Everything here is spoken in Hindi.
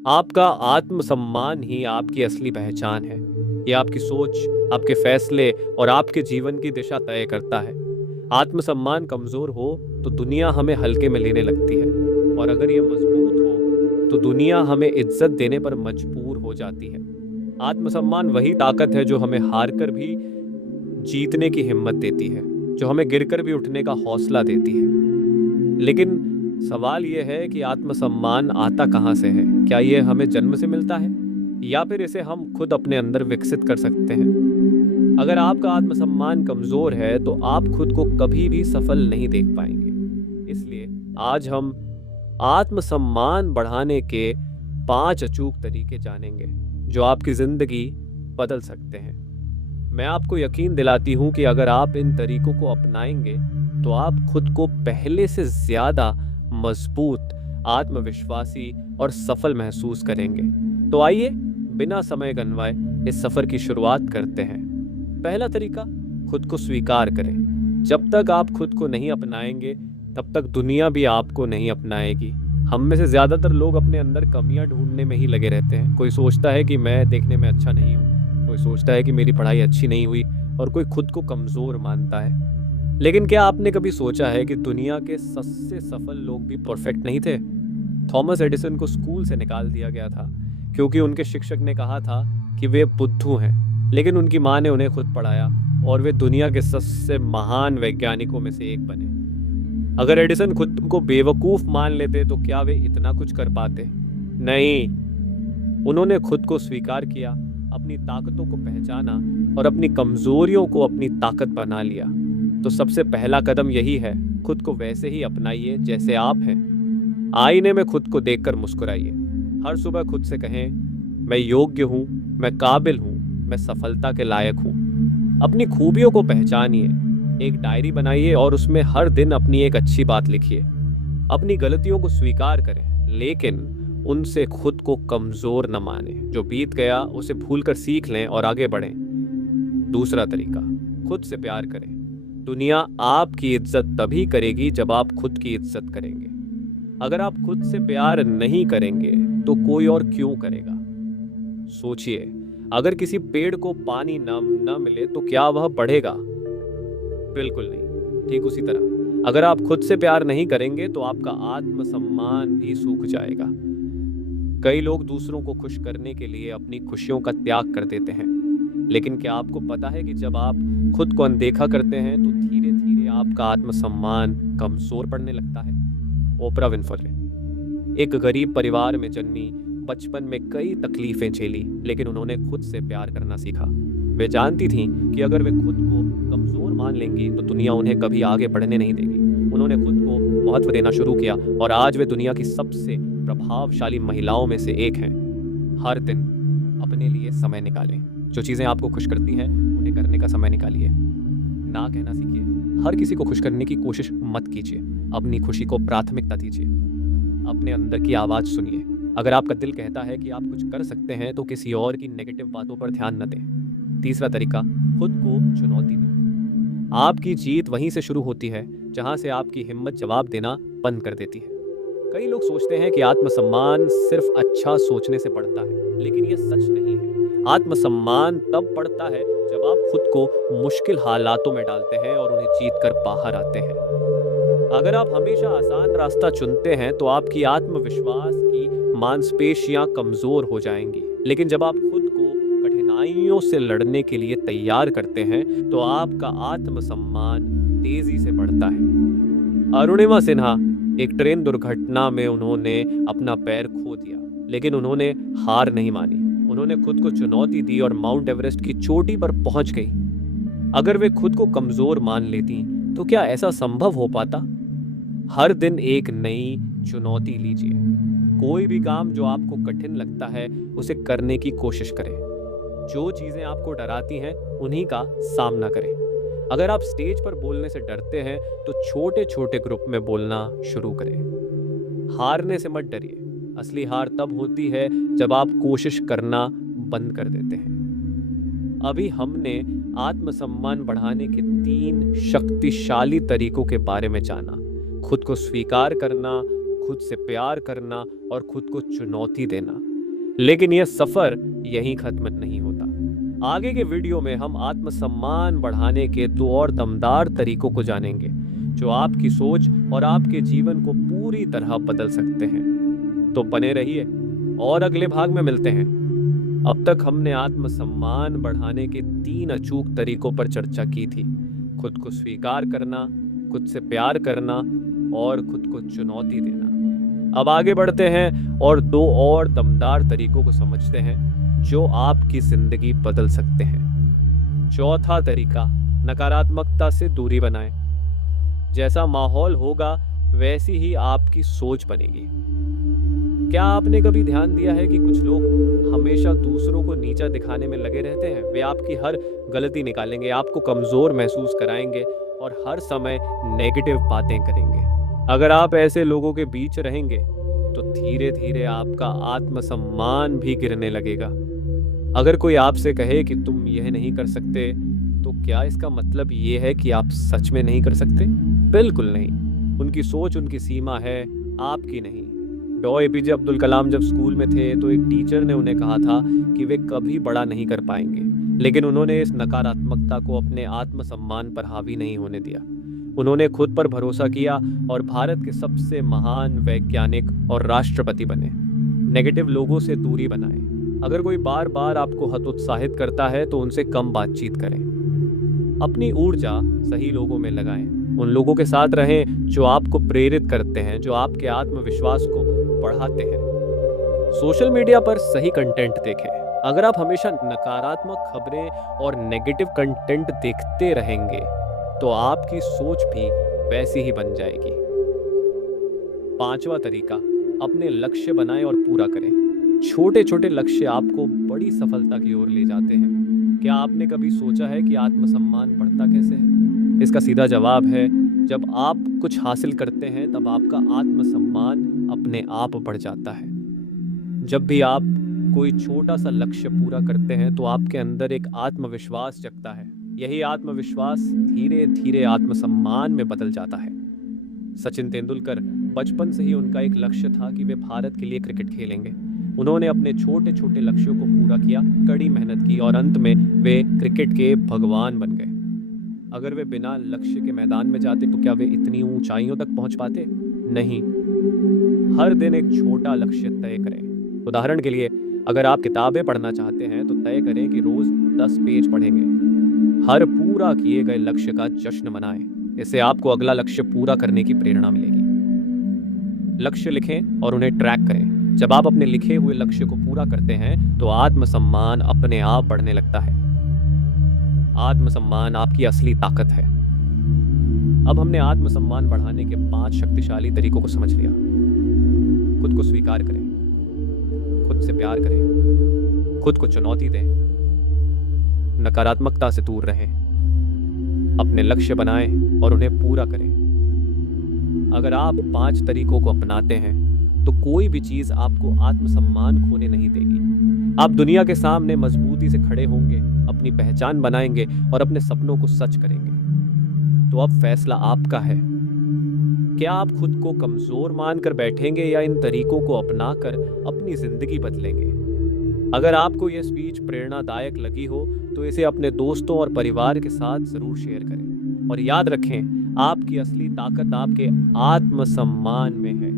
आपका आत्मसम्मान ही आपकी असली पहचान है। ये आपकी सोच, आपके फैसले और आपके जीवन की दिशा तय करता है। आत्मसम्मान कमज़ोर हो तो दुनिया हमें हल्के में लेने लगती है, और अगर ये मजबूत हो तो दुनिया हमें इज्जत देने पर मजबूर हो जाती है। आत्मसम्मान वही ताकत है जो हमें हार कर भी जीतने की हिम्मत देती है, जो हमें गिरकर भी उठने का हौसला देती है। लेकिन सवाल ये है कि आत्मसम्मान आता कहाँ से है? क्या ये हमें जन्म से मिलता है, या फिर इसे हम खुद अपने अंदर विकसित कर सकते हैं? अगर आपका आत्मसम्मान कमजोर है तो आप खुद को कभी भी सफल नहीं देख पाएंगे। इसलिए आज हम आत्मसम्मान बढ़ाने के 5 अचूक तरीके जानेंगे जो आपकी जिंदगी बदल सकते हैं। मैं आपको यकीन दिलाती हूँ कि अगर आप इन तरीकों को अपनाएंगे तो आप खुद को पहले से ज्यादा मजबूत, आत्मविश्वासी और सफल महसूस करेंगे। तो आइए बिना समय गंवाए इस सफर की शुरुआत करते हैं। पहला तरीका, खुद को स्वीकार करें। जब तक आप खुद को नहीं अपनाएंगे तब तक दुनिया भी आपको नहीं अपनाएगी। हम में से ज्यादातर लोग अपने अंदर कमियां ढूंढने में ही लगे रहते हैं। कोई सोचता है कि मैं देखने में अच्छा नहीं हूँ, कोई सोचता है कि मेरी पढ़ाई अच्छी नहीं हुई, और कोई खुद को कमजोर मानता है। लेकिन क्या आपने कभी सोचा है कि दुनिया के सबसे सफल लोग भी परफेक्ट नहीं थे? थॉमस एडिसन को स्कूल से निकाल दिया गया था क्योंकि उनके शिक्षक ने कहा था कि वे बुद्धू हैं, लेकिन उनकी माँ ने उन्हें खुद पढ़ाया और वे दुनिया के सबसे महान वैज्ञानिकों में से एक बने। अगर एडिसन खुद को बेवकूफ मान लेते तो क्या वे इतना कुछ कर पाते? नहीं। उन्होंने खुद को स्वीकार किया, अपनी ताकतों को पहचाना और अपनी कमजोरियों को अपनी ताकत बना लिया। तो सबसे पहला कदम यही है, खुद को वैसे ही अपनाइए जैसे आप हैं। आईने में खुद को देखकर मुस्कुराइए। हर सुबह खुद से कहें, मैं योग्य हूँ, मैं काबिल हूँ, मैं सफलता के लायक हूँ। अपनी खूबियों को पहचानिए। एक डायरी बनाइए और उसमें हर दिन अपनी एक अच्छी बात लिखिए। अपनी गलतियों को स्वीकार करें, लेकिन उनसे खुद को कमजोर न माने। जो बीत गया उसे भूलकर सीख लें और आगे बढ़ें। दूसरा तरीका, खुद से प्यार करें। दुनिया आपकी इज्जत तभी करेगी जब आप खुद की इज्जत करेंगे। अगर आप खुद से प्यार नहीं करेंगे तो कोई और क्यों करेगा? सोचिए, अगर किसी पेड़ को पानी न मिले तो क्या वह बढ़ेगा? बिल्कुल नहीं। ठीक उसी तरह अगर आप खुद से प्यार नहीं करेंगे तो आपका आत्मसम्मान भी सूख जाएगा। कई लोग दूसरों को खुश करने के लिए अपनी खुशियों का त्याग कर देते हैं, लेकिन क्या आपको पता है कि जब आप खुद को अनदेखा करते हैं तो धीरे धीरे आपका आत्मसम्मान कमजोर पड़ने लगता है? ओपरा विनफ्रे एक गरीब परिवार में जन्मी, बचपन में कई तकलीफें झेली, लेकिन उन्होंने खुद से प्यार करना सीखा। वे जानती थीं कि अगर वे खुद को कमजोर मान लेंगी तो दुनिया उन्हें कभी आगे बढ़ने नहीं देगी। उन्होंने खुद को महत्व देना शुरू किया और आज वे दुनिया की सबसे प्रभावशाली महिलाओं में से एक हैं। हर दिन अपने लिए समय निकालें। जो चीज़ें आपको खुश करती हैं उन्हें करने का समय निकालिए। ना कहना सीखिए। हर किसी को खुश करने की कोशिश मत कीजिए। अपनी खुशी को प्राथमिकता दीजिए। अपने अंदर की आवाज़ सुनिए। अगर आपका दिल कहता है कि आप कुछ कर सकते हैं तो किसी और की नेगेटिव बातों पर ध्यान न दें। तीसरा तरीका, खुद को चुनौती दें। आपकी जीत वहीं से शुरू होती है जहां से आपकी हिम्मत जवाब देना बंद कर देती है। कई लोग सोचते हैं कि आत्मसम्मान सिर्फ अच्छा सोचने से बढ़ता है, लेकिन यह सच नहीं है। आत्मसम्मान तब बढ़ता है जब आप खुद को मुश्किल हालातों में डालते हैं और उन्हें जीत कर बाहर आते हैं। अगर आप हमेशा आसान रास्ता चुनते हैं तो आपकी आत्मविश्वास की मांसपेशियां कमजोर हो जाएंगी, लेकिन जब आप खुद को कठिनाइयों से लड़ने के लिए तैयार करते हैं तो आपका आत्मसम्मान तेजी से बढ़ता है। अरुणिमा सिन्हा, एक ट्रेन दुर्घटना में उन्होंने अपना पैर खो दिया, लेकिन उन्होंने हार नहीं मानी। उन्होंने खुद को चुनौती दी और माउंट एवरेस्ट की चोटी पर पहुंच गई। अगर वे खुद को कमजोर मान लेती तो क्या ऐसा संभव हो पाता? हर दिन एक नई चुनौती लीजिए। कोई भी काम जो आपको कठिन लगता है उसे करने की कोशिश करें। जो चीजें आपको डराती हैं उन्हीं का सामना करें। अगर आप स्टेज पर बोलने से डरते हैं तो छोटे छोटे ग्रुप में बोलना शुरू करें। हारने से मत डरिए। असली हार तब होती है जब आप कोशिश करना बंद कर देते हैं। अभी हमने आत्मसम्मान बढ़ाने के 3 शक्तिशाली तरीकों के बारे में जाना। खुद को स्वीकार करना, खुद से प्यार करना और खुद को चुनौती देना। लेकिन यह सफर यहीं खत्म नहीं होता। आगे के वीडियो में हम आत्मसम्मान बढ़ाने के दो और दमदार तरीकों को जानेंगे जो आपकी सोच और आपके जीवन को पूरी तरह बदल सकते हैं। तो बने रहिए और अगले भाग में मिलते हैं। अब तक हमने आत्मसम्मान बढ़ाने के 3 अचूक तरीकों पर चर्चा की थी। खुद को स्वीकार करना, खुद से प्यार करना और खुद को चुनौती देना। अब आगे बढ़ते हैं और 2 और दमदार तरीकों को समझते हैं जो आपकी जिंदगी बदल सकते हैं। चौथा तरीका, नकारात्मकता से दूरी बनाएं। जैसा माहौल होगा वैसी ही आपकी सोच बनेगी। क्या आपने कभी ध्यान दिया है कि कुछ लोग हमेशा दूसरों को नीचा दिखाने में लगे रहते हैं? वे आपकी हर गलती निकालेंगे, आपको कमजोर महसूस कराएंगे और हर समय नेगेटिव बातें करेंगे। अगर आप ऐसे लोगों के बीच रहेंगे तो धीरे धीरे आपका आत्मसम्मान भी गिरने लगेगा। अगर कोई आपसे कहे कि तुम यह नहीं कर सकते, तो क्या इसका मतलब ये है कि आप सच में नहीं कर सकते? बिल्कुल नहीं। उनकी सोच उनकी सीमा है, आपकी नहीं। डॉ एपीजे अब्दुल कलाम जब स्कूल में थे तो एक टीचर ने उन्हें कहा था कि वे कभी बड़ा नहीं कर पाएंगे, लेकिन उन्होंने इस नकारात्मकता को अपने आत्मसम्मान पर हावी नहीं होने दिया। उन्होंने खुद पर भरोसा किया और भारत के सबसे महान वैज्ञानिक और राष्ट्रपति बने। नेगेटिव लोगों से दूरी बनाएं। अगर कोई बार बार आपको हतोत्साहित करता है तो उनसे कम बातचीत करें। अपनी ऊर्जा सही लोगों में लगाएं। उन लोगों के साथ रहें जो आपको प्रेरित करते हैं, जो आपके आत्मविश्वास को बढ़ाते हैं। सोशल मीडिया पर सही कंटेंट देखें। अगर आप हमेशा नकारात्मक खबरें और नेगेटिव कंटेंट देखते रहेंगे तो आपकी सोच भी वैसी ही बन जाएगी। 5वां तरीका, अपने लक्ष्य बनाएं और पूरा करें। छोटे छोटे लक्ष्य आपको बड़ी सफलता की ओर ले जाते हैं। क्या आपने कभी सोचा है कि आत्मसम्मान बढ़ता कैसे है? इसका सीधा जवाब है, जब आप कुछ हासिल करते हैं तब आपका आत्मसम्मान अपने आप बढ़ जाता है। जब भी आप कोई छोटा सा लक्ष्य पूरा करते हैं तो आपके अंदर एक आत्मविश्वास जगता है। यही आत्मविश्वास धीरे धीरे आत्मसम्मान में बदल जाता है। सचिन तेंदुलकर, बचपन से ही उनका एक लक्ष्य था कि वे भारत के लिए क्रिकेट खेलेंगे। उन्होंने अपने छोटे छोटे लक्ष्यों को पूरा किया, कड़ी मेहनत की और अंत में वे क्रिकेट के भगवान बन गए। अगर वे बिना लक्ष्य के मैदान में जाते तो क्या वे इतनी ऊंचाइयों तक पहुंच पाते? नहीं। हर दिन एक छोटा लक्ष्य तय करें। उदाहरण के लिए, अगर आप किताबें पढ़ना चाहते हैं तो तय करें कि रोज 10 पेज पढ़ेंगे। हर पूरा किए गए लक्ष्य का जश्न मनाएं। इससे आपको अगला लक्ष्य पूरा करने की प्रेरणा मिलेगी। लक्ष्य लिखें और उन्हें ट्रैक करें। जब आप अपने लिखे हुए लक्ष्य को पूरा करते हैं तो आत्मसम्मान अपने आप बढ़ने लगता है। आत्मसम्मान आपकी असली ताकत है। अब हमने आत्मसम्मान बढ़ाने के 5 शक्तिशाली तरीकों को समझ लिया। खुद को स्वीकार करें, खुद से प्यार करें, खुद को चुनौती दें, नकारात्मकता से दूर रहें, अपने लक्ष्य बनाएं और उन्हें पूरा करें। अगर आप 5 तरीकों को अपनाते हैं तो कोई भी चीज आपको आत्मसम्मान खोने नहीं देगी। आप दुनिया के सामने मजबूती से खड़े होंगे, अपनी पहचान बनाएंगे और अपने सपनों को सच करेंगे। तो अब फैसला आपका है। क्या आप खुद को कमजोर मानकर बैठेंगे या इन तरीकों को अपनाकर अपनी जिंदगी बदलेंगे? अगर आपको यह स्पीच प्रेरणादायक लगी हो तो इसे अपने दोस्तों और परिवार के साथ जरूर शेयर करें। और याद रखें, आपकी असली ताकत आपके आत्मसम्मान में है।